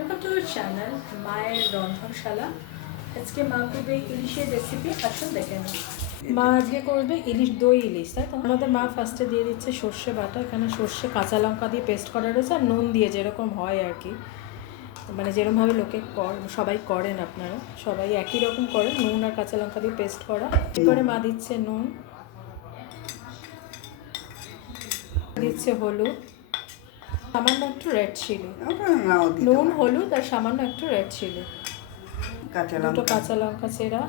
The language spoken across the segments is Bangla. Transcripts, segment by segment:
ওয়েলকাম টু আওয়ার চ্যানেল মায়ের রন্ধনশালা। আজকে মা করবে ইলিশের রেসিপি, আসুন দেখে নিন। মা আজকে করবে ইলিশ, দই ইলিশ, তাই তো? আমাদের মা ফার্স্টে দিয়ে দিচ্ছে সর্ষে বাটা। এখানে সর্ষে কাঁচা লঙ্কা দিয়ে পেস্ট করা রয়েছে, আর নুন দিয়ে, যেরকম হয় আর কি, মানে যেরকমভাবে লোকে সবাই করেন, আপনারা সবাই একই রকম করেন, নুন আর কাঁচা লঙ্কা দিয়ে পেস্ট করা। এরপরে মা দিচ্ছে নুন, দিচ্ছে হলুদ, সামান্য একটু রেড চিলি, নুন হলুদ আর সামান্য একটু রেড চিলি, দুটো কাঁচা লঙ্কা চেরা,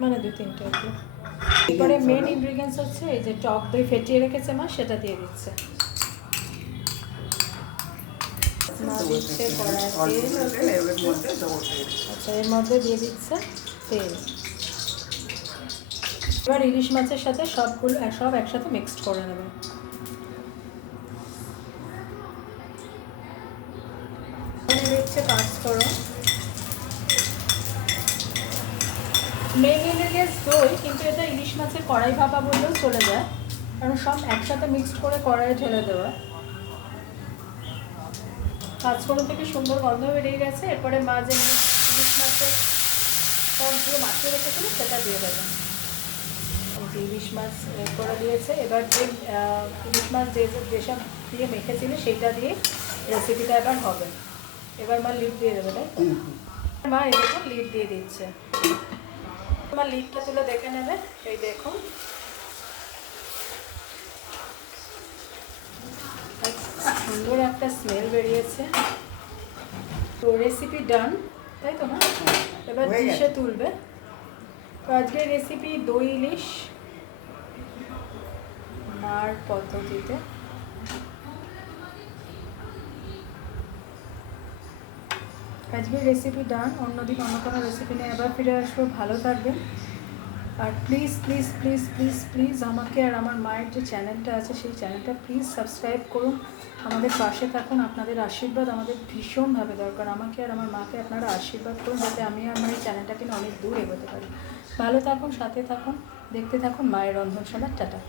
মানে 2-3টে আর কি। এরপরে মেন ইনগ্রিডিয়েন্টস হচ্ছে এই যে টক দই ফেটিয়ে রেখেছে মা, সেটা দিয়ে দিচ্ছে। মা দিচ্ছে কড়াই তেল, আচ্ছা এর মধ্যে দিয়ে দিচ্ছে তেল। এবার ইলিশ মাছের সাথে সব একসাথে মিক্সড করে নেবে। দিচ্ছে পাঁচফোড়ন। মেন ইনগ্রিডিয়েন্টস দই, কিন্তু এটা ইলিশ মাছের কড়াই ভাপা বললেও চলে যায়, কারণ সব একসাথে মিক্সড করে কড়াইয়ে ঢেলে দেওয়া। পাঁচফোড়ন থেকে সুন্দর গন্ধ বেরিয়ে গেছে। এরপরে মা যে ইলিশ মাছের সব দিয়ে মাখিয়ে রেখেছিল সেটা দিয়ে দেবেন। যে ইলিশ মাছ করে দিয়েছে, এবার যে ইলিশ মাছ যেসব দিয়ে মেখেছিল সেইটা দিয়ে রেসিপিটা এবার হবে। এবার মা লিড দিয়ে দেবে, তাই তো? মা এরকম লিড দিয়ে দিচ্ছে। আমার লিডটা তুলে দেখে নেবে, এই দেখুন সুন্দর একটা স্মেল বেরিয়েছে। তো রেসিপি ডান, তাই তো না? এবার ডিশে তুলবে। তো আজকের রেসিপি দই ইলিশ মার পদ্ধতিতে। আজকের রেসিপি ডান, অন্যদিন অন্য কোনো রেসিপি নিয়ে আবার ফিরে আসবো। ভালো থাকবেন, আর please please please please please আমাকে আর আমার মায়ের যে চ্যানেলটা আছে সেই চ্যানেলটা প্লিজ সাবস্ক্রাইব করুন, আমাদের পাশে থাকুন। আপনাদের আশীর্বাদ আমাদের ভীষণভাবে দরকার। আমাকে আর আমার মাকে আপনারা আশীর্বাদ করুন, যাতে আমি আর আমার এই চ্যানেলটাকে অনেক দূর এগোতে পারি। ভালো থাকুন, সাথে থাকুন, দেখতে থাকুন মায়ের রন্ধনশালা। টাটা।